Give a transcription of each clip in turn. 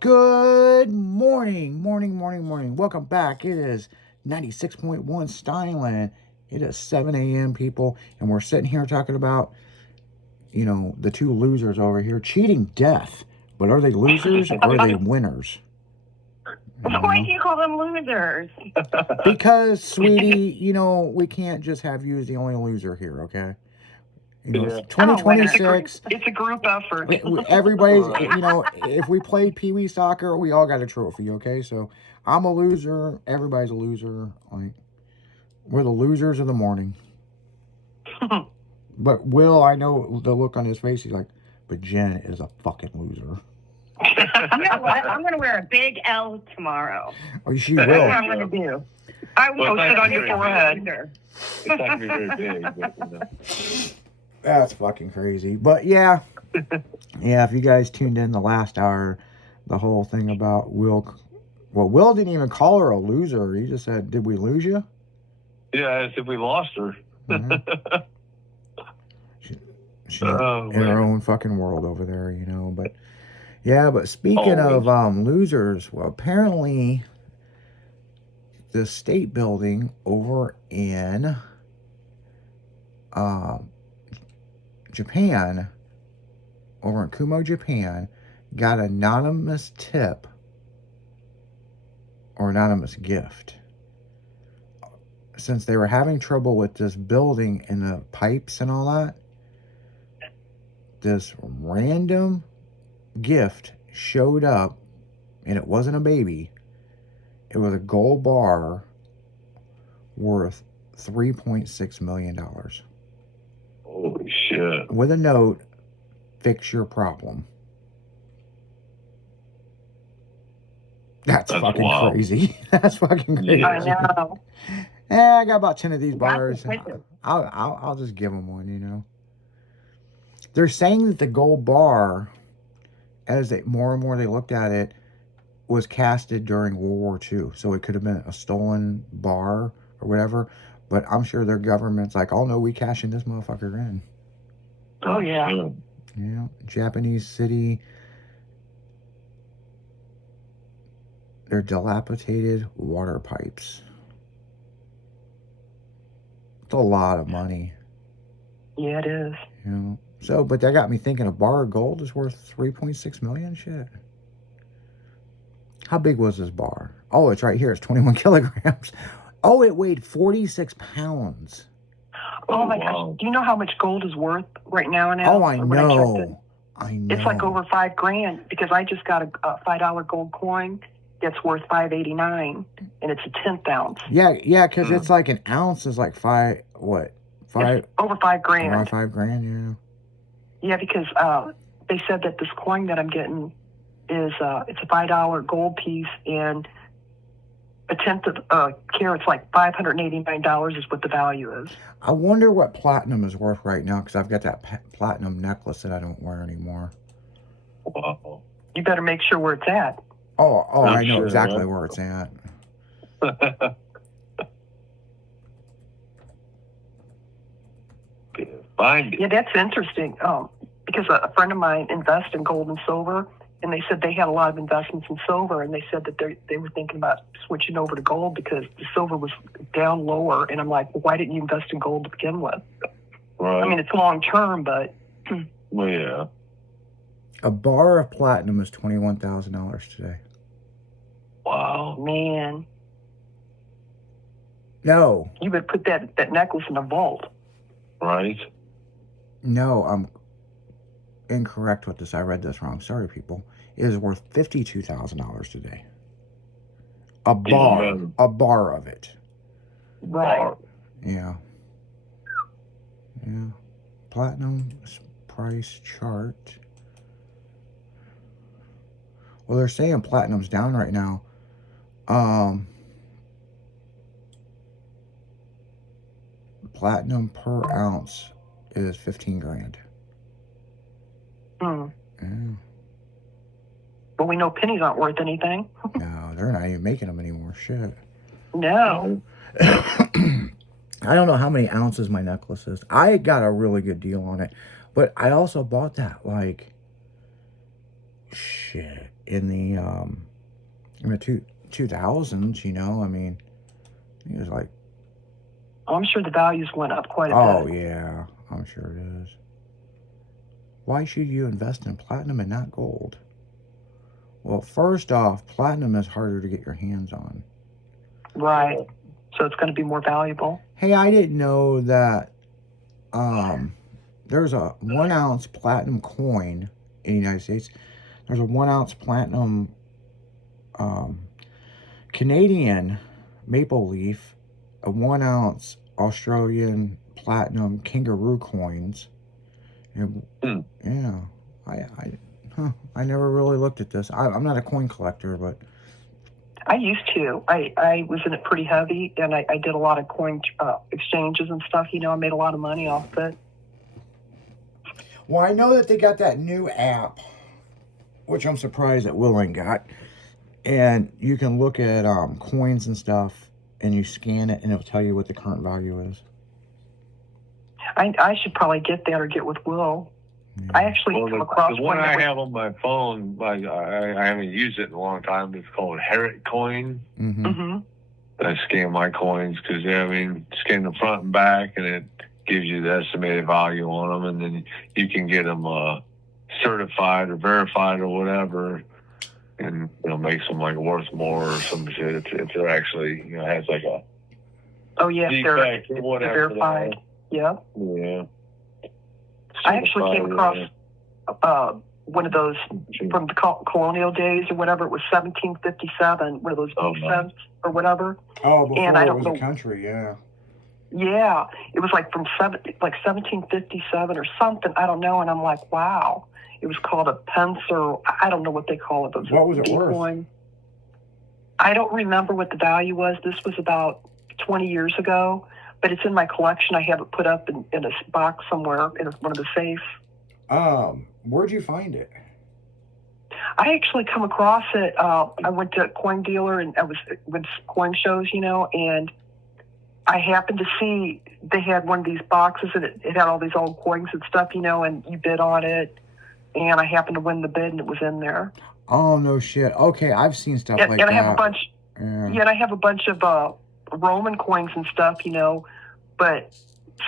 Good morning. Welcome back. It is 96.1 Steinland. It is 7 a.m., people, and we're sitting here talking about, the two losers over here cheating death. But are they losers or are they winners? Why do you call them losers? Because, sweetie, we can't just have you as the only loser here, okay? It's 2026. It's a group effort. Everybody's, if we played Pee Wee soccer, we all got a trophy, okay? So I'm a loser. Everybody's a loser. Like, we're the losers of the morning. But Will, I know the look on his face. He's like, but Jen is a fucking loser. You know what? I'm going to wear a big L tomorrow. Oh, she will. That's what I'm going to do. I will sit on your forehead. It's not going to be very big, but, That's fucking crazy. But yeah, if you guys tuned in the last hour, the whole thing about Will. Well, Will didn't even call her a loser. He just said, "Did we lose you?" Yeah, as if we lost her. Mm-hmm. She's in her own fucking world over there, But yeah, but speaking of losers, well, apparently the state building over in Japan, over in Kumo, Japan, got an anonymous tip or anonymous gift. Since they were having trouble with this building and the pipes and all that, this random gift showed up, and it wasn't a baby. It was a gold bar worth $3.6 million. Holy shit. With a note, fix your problem. That's fucking wild. Crazy. That's fucking crazy. Yeah. I know. I got about 10 of these bars. I'll just give them one, They're saying that the gold bar, as they more and more they looked at it, was casted during World War II. So it could have been a stolen bar or whatever. But I'm sure their government's like, oh no, we cashing this motherfucker in. Oh, yeah. Yeah, Japanese city. They're dilapidated water pipes. It's a lot of money. Yeah, it is. So, but that got me thinking a bar of gold is worth $3.6 million? Shit. How big was this bar? Oh, it's right here. It's 21 kilograms. Oh, it weighed 46 pounds. Oh my gosh. Do you know how much gold is worth right now? Oh, I know. I know. It's like over $5,000 because I just got a $5 gold coin that's worth $5.89 and it's a 10th ounce. Yeah, because it's like an ounce is like five. It's over $5,000. Around $5,000, yeah. Yeah, because they said that this coin that I'm getting is it's a $5 gold piece and a 10th of a carat's like $589 is what the value is. I wonder what platinum is worth right now because I've got that platinum necklace that I don't wear anymore. Wow. You better make sure where it's at. Oh, I know exactly where it's at. Find it. Yeah, that's interesting. Because a friend of mine invests in gold and silver, and they said they had a lot of investments in silver, and they said that they were thinking about switching over to gold because the silver was down lower. And I'm like, well, why didn't you invest in gold to begin with? Right. I mean, it's long term, but Well, yeah. A bar of platinum is $21,000 today. Wow. Man, No, you would put that necklace in a vault. Right. no, I'm incorrect with this. I read this wrong. Sorry, people. It is worth $52,000 today. A bar of it. Right. Yeah. Platinum price chart. Well, they're saying platinum's down right now. Platinum per ounce is $15,000. Yeah. But we know pennies aren't worth anything. No, they're not even making them anymore. Shit. No. I don't know how many ounces my necklace is. I got a really good deal on it. But I also bought that, like, shit, in the 2000s. You know, I mean, it was like, I'm sure the values went up quite a oh bit. yeah, I'm sure it is. Why should you invest in platinum and not gold? Well, first off, platinum is harder to get your hands on. Right. So it's going to be more valuable. Hey, I didn't know that there's a 1 ounce platinum coin in the United States. There's a 1 ounce platinum Canadian maple leaf, a 1 ounce Australian platinum kangaroo coins. And, yeah, I never really looked at this. I'm not a coin collector, but I used to. I was in it pretty heavy, and I did a lot of coin exchanges and stuff. You know, I made a lot of money off it. well, I know that they got that new app, which I'm surprised that Will ain't got, and you can look at coins and stuff, and you scan it, and it'll tell you what the current value is. I should probably get that or get with Will. Yeah. I actually Well, come across the one one that I was, have on my phone, I haven't used it in a long time. It's called Herrick Coin. Mm-hmm. Mm-hmm. I scan my coins because scan the front and back, and it gives you the estimated value on them, and then you can get them certified or verified or whatever, and makes them like worth more or some shit if they're actually has like a oh yeah, defect or they're whatever. verified. Yeah. Yeah. I actually came across one of those from the colonial days or whatever. It was 1757, one of those Oh, beef nice. cents or whatever. Oh, before And I it don't was know- a country, yeah. Yeah, it was like from 1757 or something. I don't know. And I'm like, wow. It was called a pence, or I don't know what they call it. What was it beef worth? coin. I don't remember what the value was. This was about 20 years ago, but it's in my collection. I have it put up in a box somewhere in one of the safes. Where'd you find it? I actually come across it. I went to a coin dealer and I was with coin shows, and I happened to see they had one of these boxes and it had all these old coins and stuff, and you bid on it. And I happened to win the bid and it was in there. Oh, no shit. Okay, I've seen stuff like that. And I have a bunch. Yeah. Yeah, and I have a bunch of Roman coins and stuff, but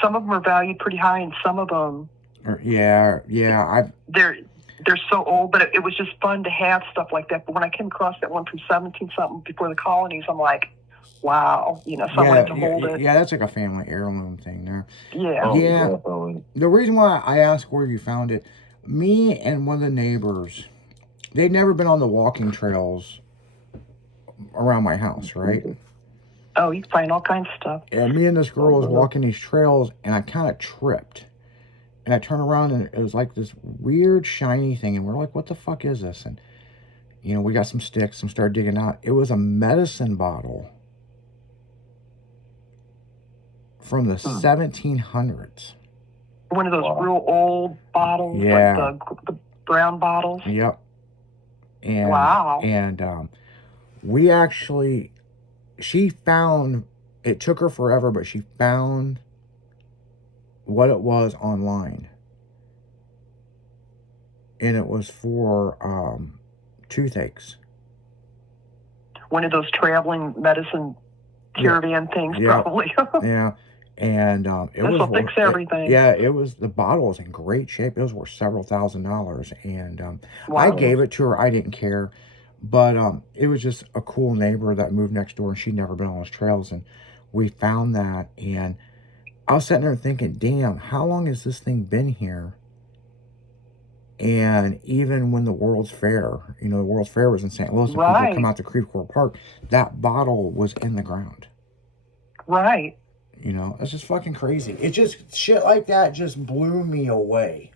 some of them are valued pretty high, and some of them Yeah. they're so old. But it was just fun to have stuff like that. But when I came across that one from 17 something before the colonies, I'm like, wow, so I wanted to hold it. Yeah, that's like a family heirloom thing there. Yeah. Oh, Yeah. definitely. The reason why I asked where you found it, me and one of the neighbors, they'd never been on the walking trails around my house, right? Oh, you can find all kinds of stuff. And me and this girl was walking these trails, and I kind of tripped. And I turned around, and it was like this weird shiny thing, and we're like, what the fuck is this? And, we got some sticks and started digging out. It was a medicine bottle from the 1700s. One of those real old bottles, Yeah. like the brown bottles. Yep. And, Wow. And we actually, she found, it took her forever, but she found what it was online. And it was for toothaches. One of those traveling medicine caravan things, Yeah. probably. Yeah. And it This was will fix everything. the bottle was in great shape. It was worth several $1,000s. And Wow. I gave it to her. I didn't care. But it was just a cool neighbor that moved next door, and she'd never been on those trails. And we found that. And I was sitting there thinking, damn, how long has this thing been here? And even when the World's Fair, the World's Fair was in St. Louis, and people Right. would come out to Creve Coeur Park, that bottle was in the ground. Right. It's just fucking crazy. It just, shit like that just blew me away.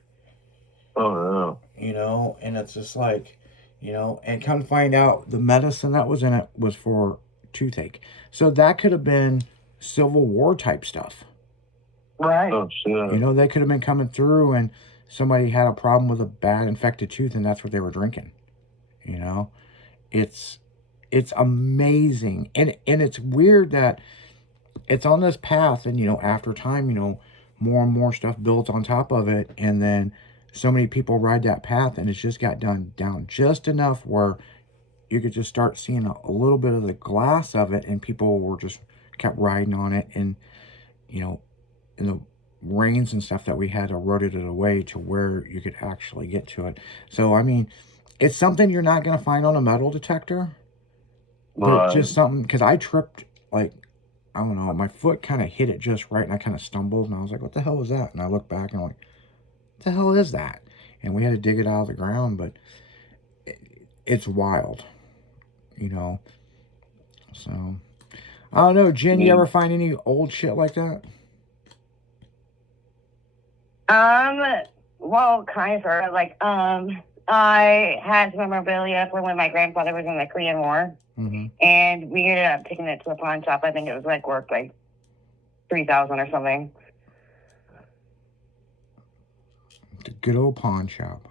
Oh, And it's just like, and come to find out the medicine that was in it was for toothache. So that could have been Civil War type stuff. Right. yeah. Oh, shit. They could have been coming through and somebody had a problem with a bad infected tooth, and that's what they were drinking. It's amazing. And it's weird that it's on this path, and after time, more and more stuff builds on top of it, and then so many people ride that path, and it's just got done down just enough where you could just start seeing a little bit of the glass of it, and people were just kept riding on it, and you know, in the rains and stuff that we had eroded it away to where you could actually get to it. So I mean, it's something you're not going to find on a metal detector, but Right. just something, because I tripped, like, I don't know, my foot kind of hit it just right, and I kind of stumbled, and I was like, what the hell was that? And I looked back, and I'm like, what the hell is that? And we had to dig it out of the ground, but it's wild, you know. So I don't know, Jen, you Yeah. ever find any old shit like that? Well, kind of. Like, I had some memorabilia for when my grandfather was in the Korean War, Mm-hmm. and we ended up taking it to a pawn shop. I think it was like worth like $3,000 or something. The good old pawn shop.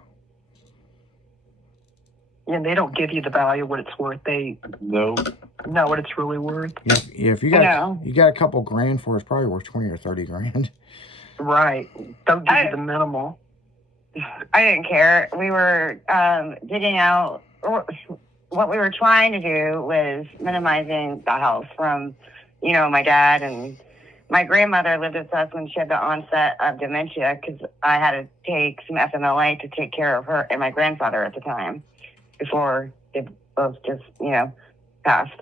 And they don't give you the value of what it's worth. They Nope. know what it's really worth. Yeah, if you got you got a couple grand for it, it's probably worth 20 or 30 grand. Right. They'll give you the minimal. I didn't care. We were digging out. What we were trying to do was minimizing the house from, my dad and my grandmother lived with us when she had the onset of dementia because I had to take some FMLA to take care of her and my grandfather at the time before they both just, passed.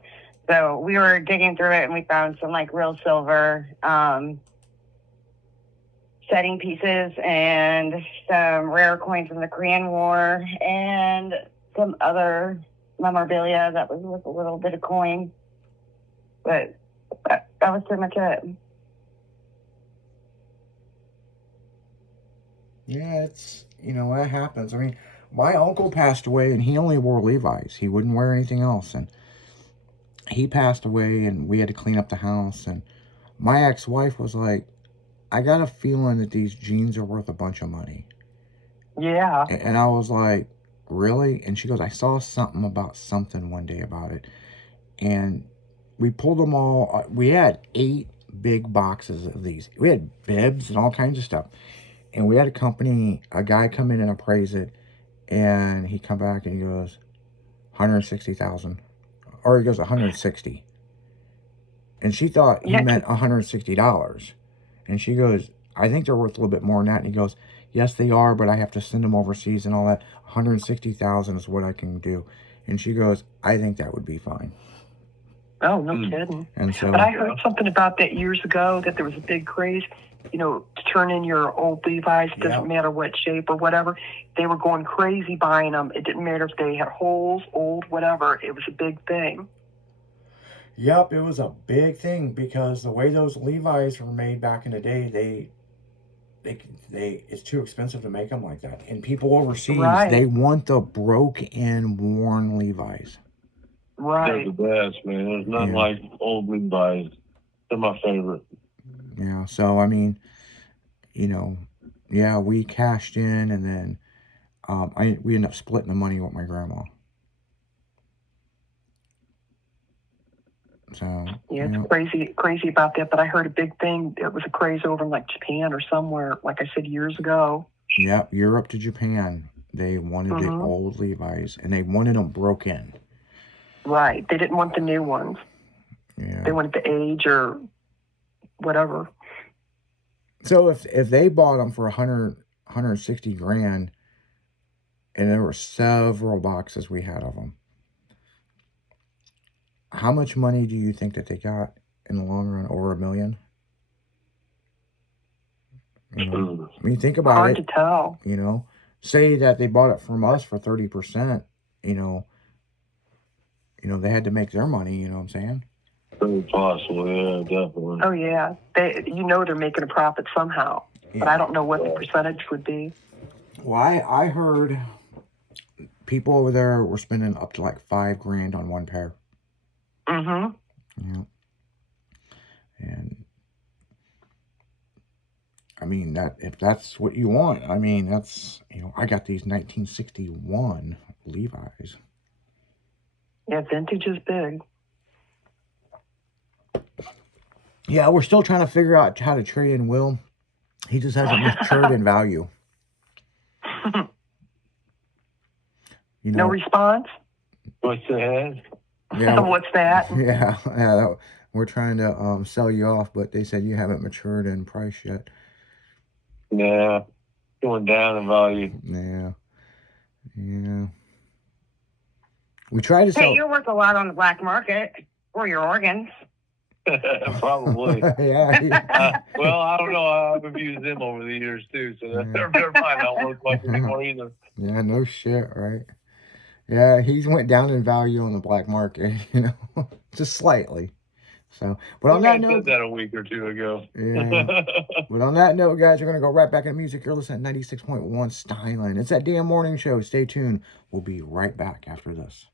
So we were digging through it and we found some like real silver setting pieces and some rare coins from the Korean War and some other memorabilia that was worth a little bit of coin. But that was pretty much it. Yeah, it's, that happens. I mean, my uncle passed away and he only wore Levi's. He wouldn't wear anything else. And he passed away and we had to clean up the house. And my ex-wife was like, I got a feeling that these jeans are worth a bunch of money. Yeah. And I was like, really? And she goes, I saw something about something one day about it. And we pulled them all. We had 8 big boxes of these. We had bibs and all kinds of stuff. And we had a guy come in and appraise it. And he come back and he goes, 160,000. Or he goes, 160. And she thought he meant $160. And she goes, I think they're worth a little bit more than that. And he goes, yes, they are, but I have to send them overseas and all that. 160,000 is what I can do. And she goes, I think that would be fine. Oh, no kidding. And so, but I heard something about that years ago, that there was a big craze, to turn in your old Levi's, doesn't matter what shape or whatever. They were going crazy buying them. It didn't matter if they had holes, old, whatever. It was a big thing. Yep, it was a big thing because the way those Levi's were made back in the day, it's too expensive to make them like that. And people overseas, they want the broke-in, worn Levi's. Right. They're the best, man. There's nothing like old Levi's. They're my favorite. Yeah, so I mean, we cashed in, and then we ended up splitting the money with my grandma. So yeah, it's crazy about that. But I heard a big thing. It was a craze over in like Japan or somewhere, like I said, years ago. Yep, Europe to Japan. They wanted the old Levi's, and they wanted them broke in. Right. They didn't want the new ones. Yeah. They wanted the age or whatever. So if they bought them for 160 grand, and there were several boxes we had of them, how much money do you think that they got in the long run? Over $1 million? I mean, think about Hard it. Hard to tell. Say that they bought it from us for 30%, they had to make their money, you know what I'm saying? Very possible, yeah, definitely. Oh, yeah. They're making a profit somehow. Yeah. But I don't know what the percentage would be. Well, I heard people over there were spending up to like $5 grand on one pair. Mm-hmm. Yeah. And I mean, if that's what you want, I mean, that's, I got these 1961 Levi's. Yeah, vintage is big. Yeah, we're still trying to figure out how to trade in Will. He just hasn't matured in value. You No know, response? What's ahead? yeah, What's that? yeah, we're trying to sell you off, but they said you haven't matured in price yet. Yeah, going down in value. Yeah, yeah. We tried to Hey, sell. you're worth a lot on the black market or your organs. Probably. Yeah. Well, I don't know. I've abused them over the years too, so they're probably not worth much anymore either. Yeah, no shit, right? Yeah, he's went down in value on the black market, you know, just slightly. So, but on that I note, said that a week or two ago. yeah. But on that note, guys, we're gonna go right back into music. You're listening to 96.1 Steinland. It's that damn morning show. Stay tuned. We'll be right back after this.